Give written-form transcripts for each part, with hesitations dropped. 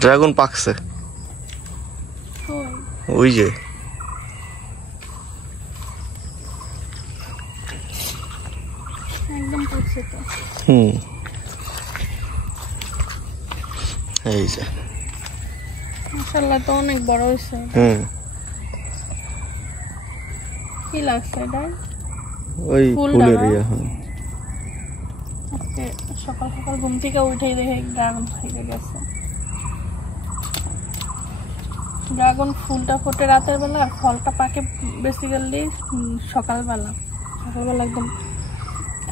Dragon পাকছে ওই যে একদম পাকছে তো। এই যে মাশাআল্লাহ তো অনেক বড় হয়েছে। কি লাগছে এটা? ওই ফুলের ইয়া। আজকে সকাল সকাল ঘুম থেকে উঠেই দেখে ড্রাগন খাইতে গেছে। ড্রাগন ফুলটা ফোটে রাতের বেলা আর ফলটা পাকে বেসিক্যালি সকালবেলা। সকালবেলা একদম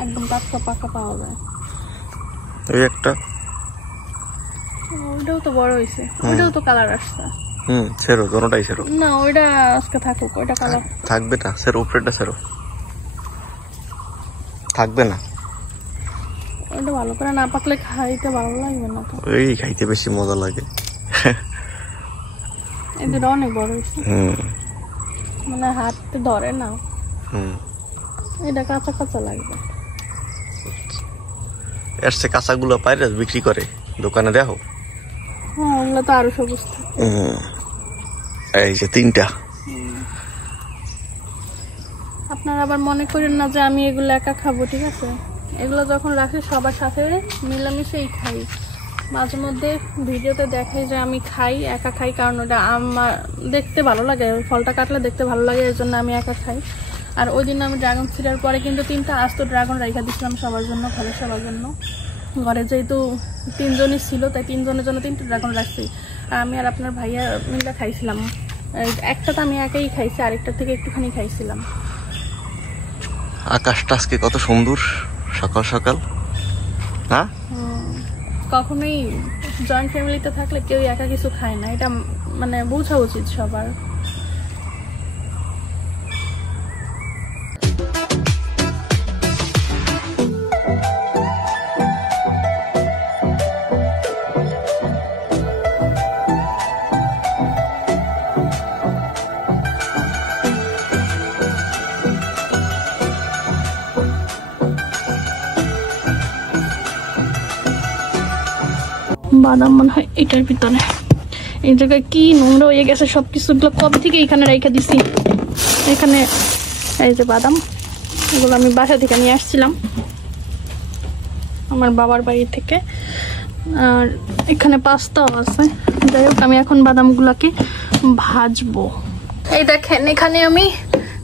একদম টাটকা পাকা পাওয়া যায়। এই একটা ওইটাও তো বড় হয়েছে, ওইটাও তো কালার আসছে। সেরো দোনোটাই সেরো না ওইটা আজকে থাকুক, ওইটা কালার থাকবে না। সেরো উপরেটা সেরো থাকবে না। ওইটা ভালো করে না পাকলে খাইতে ভালো লাগবে না তো। ওই খাইতে বেশি মজা লাগে। এদের অনেক বড় হয়েছে, মানে হাতে ধরে না। এটা কাঁচা কাঁচা লাগবে। এর সে কাঁচাগুলো পাইরে বিক্রি করে দোকানে দেখো। হ্যাঁ ওগুলো তো আরো সবুজ। এই যে তিনটা। আপনারা আবার মনে করেন না যে আমি এগুলো একা খাবো, ঠিক আছে? এগুলো যখন রাখি সবার সাথে মিলামিশেই খাই। মাঝে মধ্যে ভিডিওতে দেখাই যে আমি খাই, একা খাই, কারণ ওটা আমার দেখতে ভালো লাগে। ফলটা কাটলে দেখতে ভালো লাগে, এর জন্য আমি একা খাই। আর ওই দিন আমি ড্রাগন ছিঁড়ার পরে কিন্তু 3টা আস্ত ড্রাগন রাইখা দিচ্ছিলাম সবার জন্য, ঘরে সবার জন্য। ঘরে যেহেতু 3 জনই ছিল তাই 3 জনের জন্য 3টা ড্রাগন রাখছি। আর আমি আর আপনার ভাইয়া মিলে খাইছিলাম। একটা তো আমি একাই খাইছি, আরেকটা থেকে একটুখানি খাইছিলাম। আকাশটা আজকে কত সুন্দর সকাল সকাল। হ্যাঁ কখনোই জয়েন্ট ফ্যামিলিতে থাকলে কেউ একা কিছু খায় না, এটা মানে বোঝা উচিত সবার। বাদাম মনে হয় এটার ভিতরে। এই জায়গায় কি নোংরা হয়ে গেছে সবকিছুগুলো, কবে থেকে এখানে রেখে দিছি। এখানে এই যে বাদাম, এগুলো আমি বাসা থেকে নিয়ে আসছিলাম আমার বাবার বাড়ি থেকে। আর এখানে পাস্তাও আছে। যাই হোক আমি এখন বাদামগুলোকে ভাজবো। এই দেখেন এখানে আমি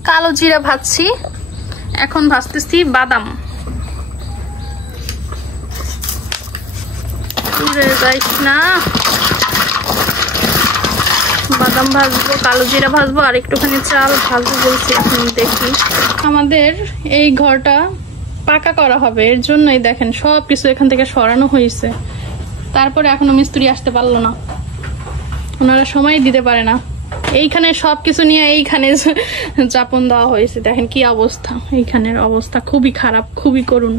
কালো জিরা ভাজছি, এখন ভাজতেছি বাদাম। না বাদাম ভাজবো, কালো জিরা ভাজবো, আর একটুখানি চাল ভাজবো বলছি। এখন দেখি আমাদের এই ঘরটা পাকা করা হবে, এর জন্যই দেখেন সবকিছু এখান থেকে সরানো হয়েছে। তারপরে এখনো মিস্ত্রি আসতে পারলো না, ওনারা সময় দিতে পারে না। এইখানে সবকিছু নিয়ে এইখানে চাপন দেওয়া হয়েছে। দেখেন কি অবস্থা, এইখানের অবস্থা খুবই খারাপ, খুবই করুণ।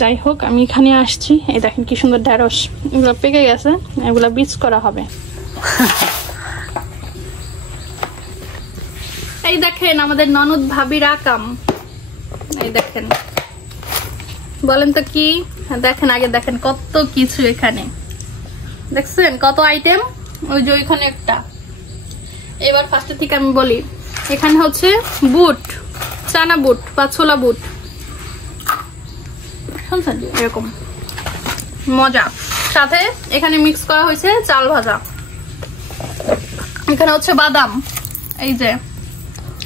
যাই হোক আমি এখানে আসছি। এই দেখেন কি সুন্দর ঢেঁড়স, এগুলো পেকে গেছে, এগুলো বীজ করা হবে। এই দেখেন আমাদের ননদ ভাবির আকাম। এই দেখেন, বলেন তো কি? দেখেন আগে দেখেন কত কিছু এখানে, দেখছেন কত আইটেম। ওই যে ওইখানে একটা। এবার ফার্স্ট থেকে আমি বলি, এখানে হচ্ছে বুট, চানা বুট বা ছোলা বুট, এরকম মজা। সাথে এখানে মিক্স করা হয়েছে চাল ভাজা। এখানে হচ্ছে বাদাম, এই যে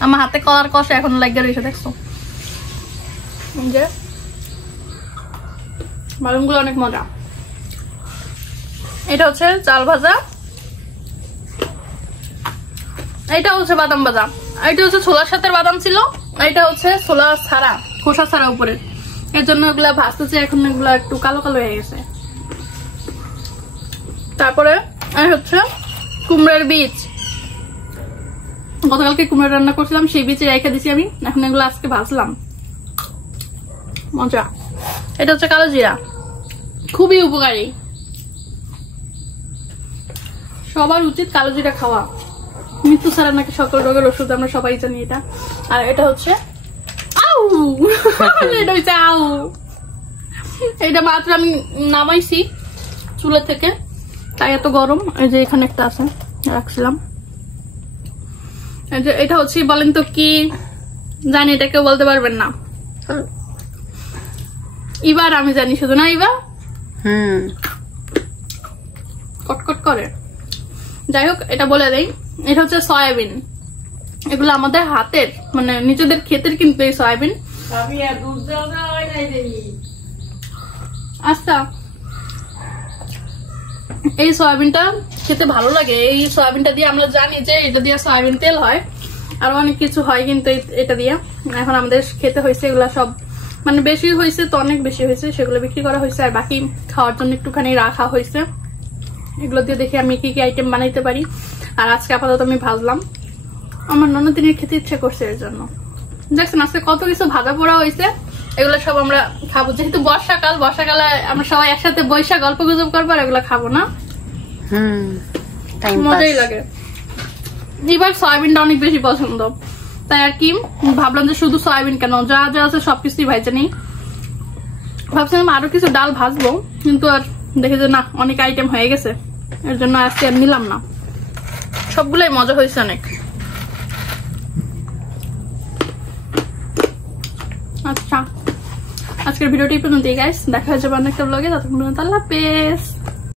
আমার হাতে কলার কষা এখন লাগিয়ে রয়েছে, দেখছো? যে বাদামগুলো অনেক মজা। এটা হচ্ছে চাল ভাজা, এটা হচ্ছে বাদাম ভাজা, এটা হচ্ছে ছোলার সাথে বাদাম ছিল, এটা হচ্ছে ছোলা ছাড়া, খোসা ছাড়া উপরে। এর জন্য এগুলা ভাজতেছে, এখন এগুলা একটু কালো কালো হয়ে গেছে। তারপরে আর হচ্ছে কুমড়ার বীজ, গতকালকে কুমড়া রান্না করছিলাম, সেই বীজে রেখে দিছি আমি, এখন এগুলো আজকে ভাজলাম, মজা। এটা হচ্ছে কালো জিরা, খুবই উপকারী, সবার উচিত কালো জিরা খাওয়া। মৃত্যু ছাড়া নাকি সকল রোগের ওষুধ, আমরা সবাই জানি এটা। আর এটা হচ্ছে এটা হচ্ছে এটা মাত্র আমি নামাইছি চুলা থেকে, তাই এত গরম। এই যে এখানে একটা আছে, রাখছিলাম। এই যে এটা হচ্ছে, বলেন তো কি জানি, এটা কেউ বলতে পারবেন না। এবার আমি জানি শুধু, না এবার কটকট করে। যাই হোক, এটা বলে দেই, এটা হচ্ছে সয়াবিন। এগুলো আমাদের হাতের, মানে নিজেদের ক্ষেতের কিন্তু এই সয়াবিন। আচ্ছা, এই সয়াবিনটা খেতে ভালো লাগে। এই সয়াবিনটা দিয়ে আমরা জানি যে এটা দিয়ে সয়াবিন তেল হয়, আর অনেক কিছু হয় কিন্তু এটা দিয়ে। এখন আমাদের খেতে হয়েছে এগুলা সব, মানে বেশি হয়েছে তো, অনেক বেশি হয়েছে, সেগুলো বিক্রি করা হয়েছে, আর বাকি খাওয়ার জন্য একটুখানি রাখা হয়েছে। এগুলো দিয়ে দেখি আমি কি কি আইটেম বানাইতে পারি। আর আজকে আপাতত আমি ভাজলাম, আমার ননদিনের খেতে ইচ্ছে করছে, এর জন্য। দেখছেন আজকে কত কিছু ভাজা পোড়া হয়েছে, এগুলো সব আমরা খাবো। যেহেতু বর্ষাকালে আমরা সবাই একসাথে বৈশা গল্প গুজব করবো, আর এগুলো খাবো না, মজাই লাগে। এবার সয়াবিনটা অনেক বেশি পছন্দ, তাই আর কি ভাবলাম যে শুধু সয়াবিন কেন, যা যা আছে সবকিছুই ভাইজে নেই। ভাবছিলাম আরো কিছু ডাল ভাজবো, কিন্তু আর দেখে যে না, অনেক আইটেম হয়ে গেছে, এর জন্য আজকে আর নিলাম না। সবগুলাই মজা হয়েছে অনেক। আচ্ছা, আজকের ভিডিওটি পর্যন্তই গাইস, দেখা হয়ে যাবে অনেকটা ব্লগে। ততক্ষণ পর্যন্ত আল্লাহ হাফেজ।